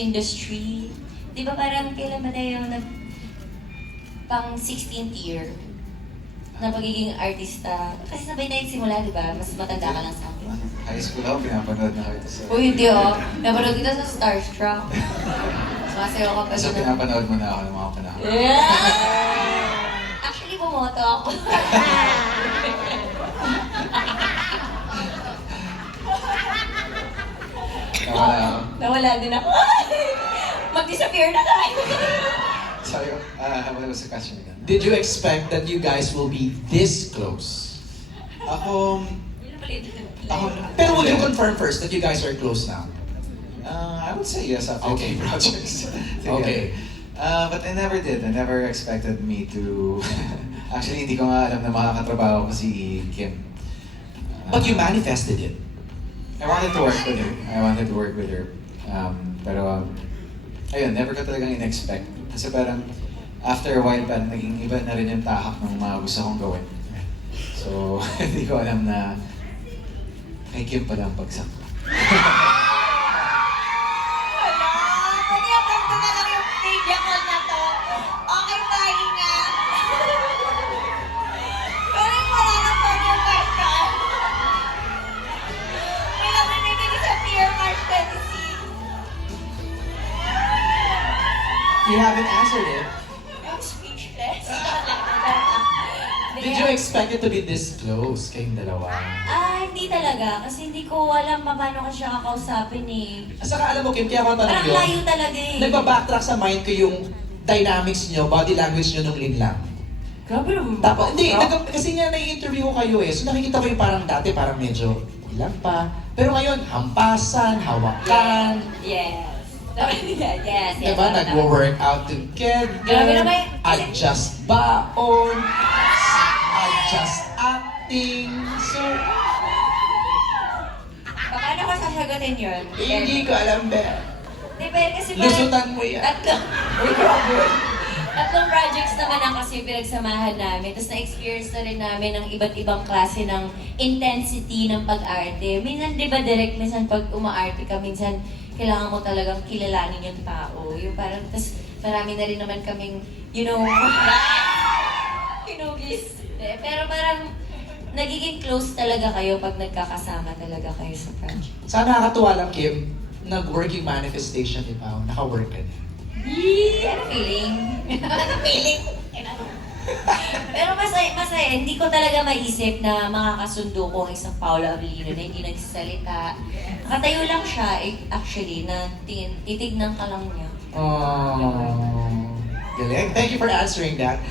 industry. Di ba parang kailan ba tayo pang 16th year na pagiging artista? Kasi sabay na yung simula, di ba? Mas matanda ka lang sa akin. High school ako, pinapanood na kayo sa... Uy, hindi oh. Napanood kita sa Starstruck. Sumasayaw ka pa So, doon. pinapanood mo na ako ng mga panahon. Yeah! Actually, bumoto ako. Nawala ako. Nawala din ako. Mag-disappear na tayo. Sorry, what was the question again? Did you expect that you guys will be this close? Ako, Pero would you confirm first that you guys are close now? I would say yes after Okay. two projects. together. Okay. But I never did. I never expected me to... Actually, hindi ko nga alam na makakatrabaho ko si Kim. But you manifested it. I wanted to work with her. Pero, ayun, never ko talagang in-expect. Kasi parang, after a while, parang naging iba na rin yung tahak ng mga gusto kong gawin. So, hindi ko alam na kay Kim pala ang bagsak ko. Wala! Pwede abang ko na lang yung media call na to. Okay, tayo nga. Parang wala na po yung question. May naman sa Pier March, Tennessee. You haven't answered it. I'm speechless. Did you expect it to be this close kayong dalawa? Hindi talaga. Kasi hindi ko alam paano ko siya kakausapin eh. Saka alam mo, Kim, kaya ako tanong Parang yun. layo talaga eh. Nagbabacktrack sa mind ko yung dynamics nyo, body language nyo nung linlang. Grabe naman. Tapos, hindi, kasi nga nai-interview ko kayo eh. So nakikita ko yung parang dati, parang medyo ilang pa. Pero ngayon, hampasan, hawakan. Yes. Yes. Diba? Nagwo-workout Grabe together. naman. Adjust baon. Adjust acting. So, Paano ko sasagutin yun? hindi ko alam, be. Di ba kasi Lusutan mo yan. Tatlong projects naman ang kasi pinagsamahan namin. Tapos na-experience na rin namin ang iba't ibang klase ng intensity ng pag-arte. Minsan, di ba, direct, minsan pag umaarte ka, minsan kailangan mo talagang kilalanin yung tao. Yung parang, tapos marami na rin naman kaming, kinugis. Pero parang, nagiging close talaga kayo pag nagkakasama talaga kayo sa project. Sana nakakatuwa lang, Kim, nag-working manifestation, di ba? Naka-work ka na. Ano feeling? Ano feeling? Pero masaya. Hindi ko talaga maisip na makakasundo ko ang isang Paula Avellino na hindi nagsasalita. Nakatayo lang siya, actually, na titignan ka lang niya. Oh, galing. Thank you for answering that.